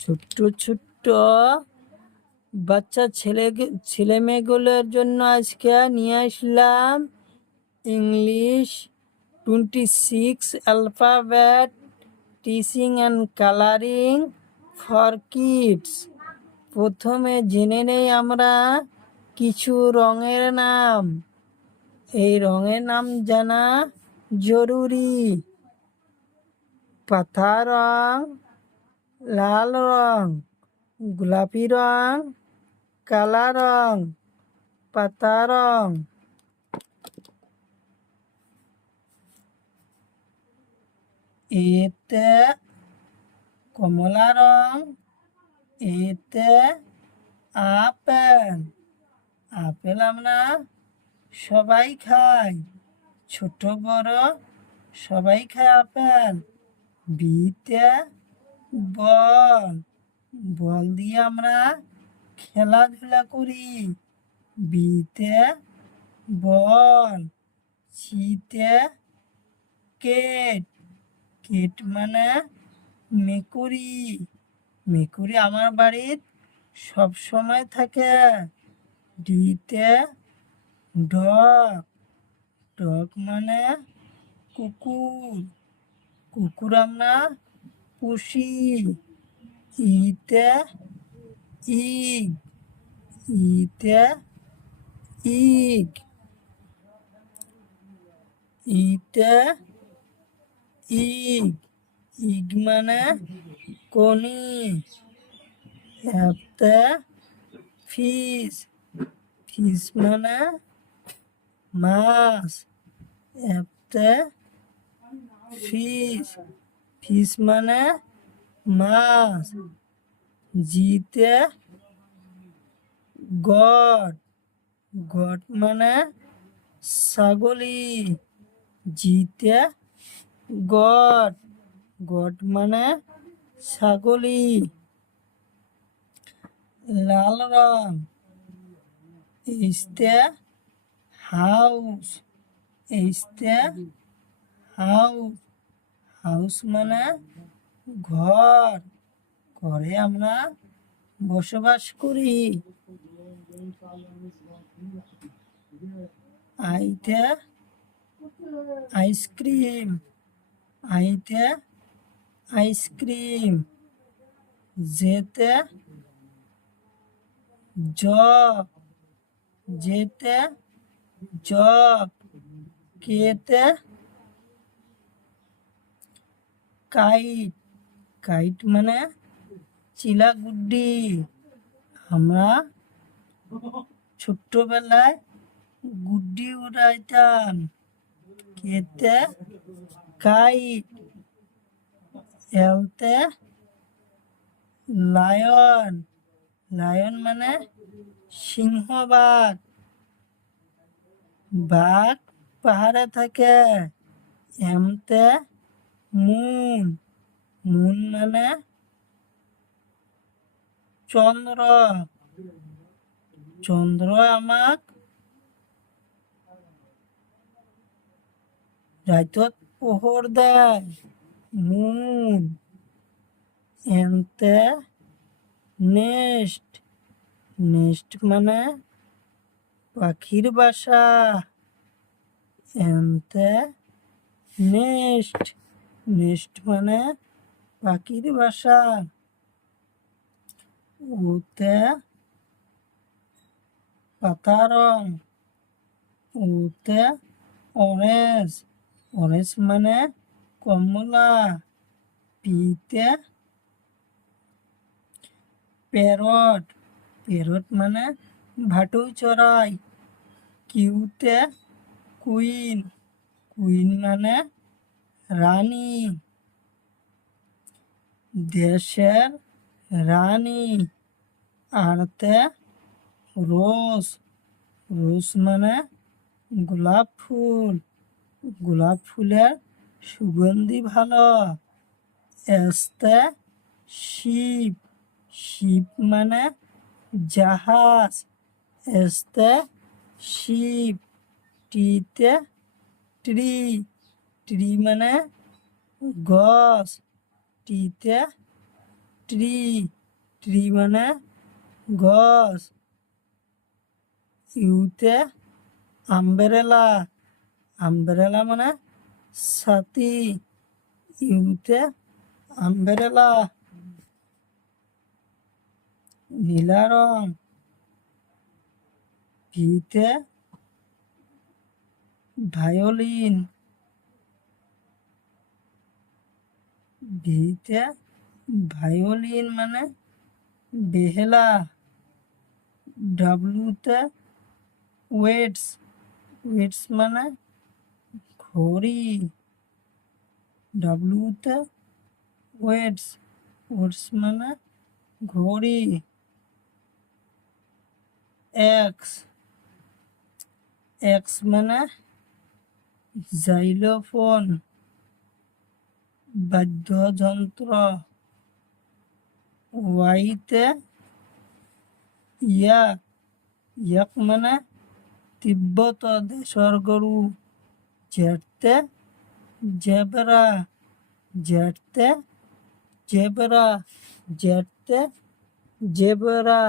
ছোট্ট ছোট্ট বাচ্চা ছেলে মেয়েগুলোর জন্য আজকে নিয়ে আসলাম English 26 alphabet teaching and colouring for kids. প্রথমে জেনে নেই আমরা কিছু রঙের নাম। এই রঙের নাম জানা জরুরি। পাতা রং, লাল রং, গোলাপি রং, কালা রং, পাতা রং। এতে কমলা রং, এতে আপেল। আপেল আমরা সবাই খাই, ছোট বড় সবাই খায় আপেল। বিতে বল, বল দিয়ে আমরা খেলাধুলা করি। বিতে বল। সিতে কেট, কেট মানে মেকুরি। মেকুরি আমার বাড়ির সব সময় থাকে। ডিতে ডগ, ডগ মানে কুকুর। কুকুর আমরা পুষি। ইতে ইগ, ইতে ইগ। ইতে ইগ, ইগ মানে কনি। এতে ফিশ, ফিশ মানে মাছ। এতে ফিশ, ফিশ মানে মাছ। জিতে গট, গট মানে ছাগলি। জিতে গট, গট মানে ছাগলি। লাল রং। এইচতে হাউস, এইচতে হাউস, হাউস মানে ঘর। ঘরে আমরা বসবাস করি। আইতে আইসক্রিম, আইতে আইসক্রিম। যেতে জগ, যেতে জগ। কেতে কাইট, কাইট মানে চিলাগুড্ডি। আমরা ছোট্টবেলায় গুড্ডি উড়াইতাম। কেতে কাইট। এলতে লায়ন, লায়ন মানে সিংহবাগ। বাঘ পাহাড়ে থাকে। এমতে মুন, মুন মানে চন্দ্র। চন্দ্র আমাক রাইতত পোহর দেয়, মুন। এনতে নেস্ট, নেস্ট মানে পাখির বাসা। এনতে নেস্ট, নেস্ট মানে পাখির বাসা। ওতে পাতা রং, ওতে অরেঞ্জ, অরেঞ্জ মানে কমলা। পিতে প্যারট, প্যারট মানে ভাটৌ চড়াই। কিউতে কুইন, কুইন মানে রানী, দেশের রানী। আরতে রোজ, রোজ মানে গোলাপ ফুল, গোলাপ ফুলের সুগন্ধি ভালো। এসতে শিপ, শিপ মানে জাহাজ। এসতে শিপ। টিতে ট্রি, ট্রি মানে গছ। টিতে ট্রি, ট্রি মানে গছ। ইউতে আমব্রেলা, আমব্রেলা মানে ছাতি। ইউতে আমব্রেলা। নীলা রং। ভিতে ভায়োলিন, ভিতে ভায়োলিন মানে বেহেলা। ডাব্লুতে ওয়েটস, ওয়েটস মানে ঘড়ি। ডাব্লুতে ওয়েটস, ওয়েটস মানে ঘড়ি। এক্স, এক্স মানে জাইলোফোন, বাদ্যযন্ত্র। ওয়াইতে ইয়াক, ইয়াক মানে তিব্বত দেশর গরু। জেডতে জেব্রা, জেডতে জেব্রা, জেডতে জেব্রা।